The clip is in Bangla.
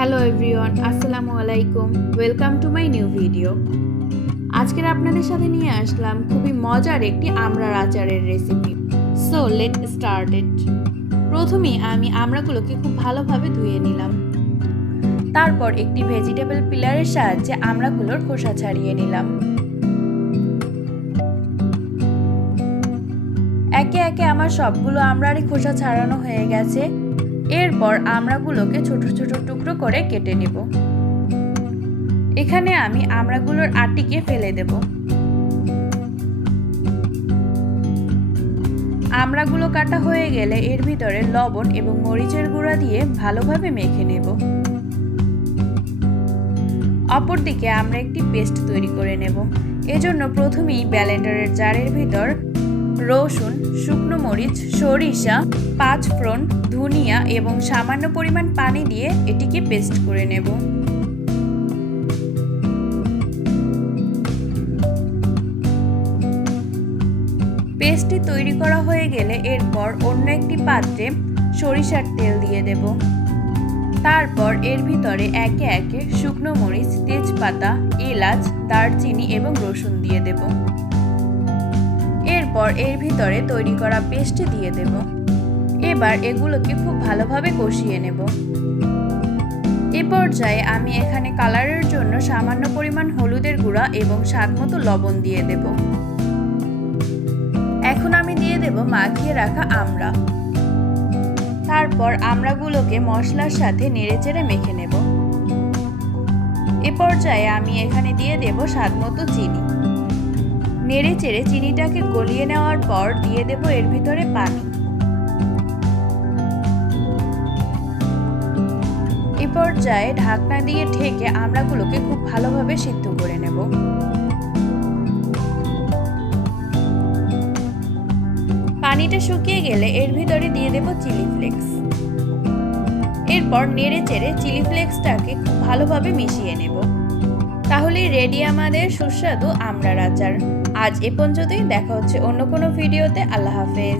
হ্যালো এভরিওয়ান, আসসালামু আলাইকুম। Welcome to my new video. আজকের আপনাদের সাথে নিয়ে আসলাম খুবই মজার একটি আমড়ার আচারের recipe. So let start it. প্রথমেই আমি আমড়াগুলোকে খুব ভালোভাবে ধুয়ে নিলাম। তারপর একটি ভেজিটেবল পিলারের সাহায্যে আমড়াগুলোর খোসা ছাড়িয়ে নিলাম। একে একে আমার সবগুলো আমড়ারই খোসা ছাড়ানো হয়ে গেছে। এরপর আমড়াগুলোকে ছোট ছোট টুকরো করে কেটে নেব। এখানে আমি আমড়াগুলোর আটিকে ফেলে দেব। আমড়াগুলো কাটা হয়ে গেলে এর ভিতরে লবণ এবং মরিচের গুঁড়া দিয়ে ভালোভাবে মেখে নেব। অপরদিকে আমরা একটি পেস্ট তৈরি করে নেব। এজন্য প্রথমেই ব্লেন্ডারের জারের ভিতর রসুন, শুকনো মরিচ, সরিষা, পাঁচফোড়ন, ধনিয়া এবং সামান্য পরিমাণ পানি দিয়ে এটিকে পেস্ট করে নেব। পেস্টটি তৈরি করা হয়ে গেলে এরপর অন্য একটি পাত্রে সরিষার তেল দিয়ে দেব। তারপর এর ভিতরে একে একে শুকনো মরিচ, তেজপাতা, এলাচ, দারচিনি এবং রসুন দিয়ে দেব। এরপর এর ভিতরে তৈরি করা পেস্ট দিয়ে দেব। এবার এগুলোকে খুব ভালোভাবে কষিয়ে নেব। এ পর্যায়ে আমি এখানে কালারের জন্য সামান্য পরিমাণ হলুদের গুঁড়া এবং স্বাদমতো লবণ দিয়ে দেব। এখন আমি দিয়ে দেব মাখিয়ে রাখা আমড়া। তারপর আমড়াগুলোকে মশলার সাথে নেড়েচেড়ে মেখে নেব। এ পর্যায়ে আমি এখানে দিয়ে দেব স্বাদমতো চিনি। নেড়েচেড়ে চিনিটাকে গলিয়ে নেওয়ার পর দিয়ে দেব এর ভিতরে পানি। এ পর্যায়ে ঢাকনা দিয়ে ঢেকে আমড়াগুলোকে খুব ভালোভাবে সিদ্ধ করে নেব। পানিটা শুকিয়ে গেলে এর ভিতরে দিয়ে দেব চিলি ফ্লেক্স। এরপর নেড়েচেড়ে চিলি ফ্লেক্সটাকে খুব ভালোভাবে মিশিয়ে নেব। তাহলে রেডি আমাদের সুস্বাদু আমড়ার আচার। আজ এ পর্যন্তই, দেখা হচ্ছে অন্য কোনো ভিডিওতে। আল্লাহ হাফেজ।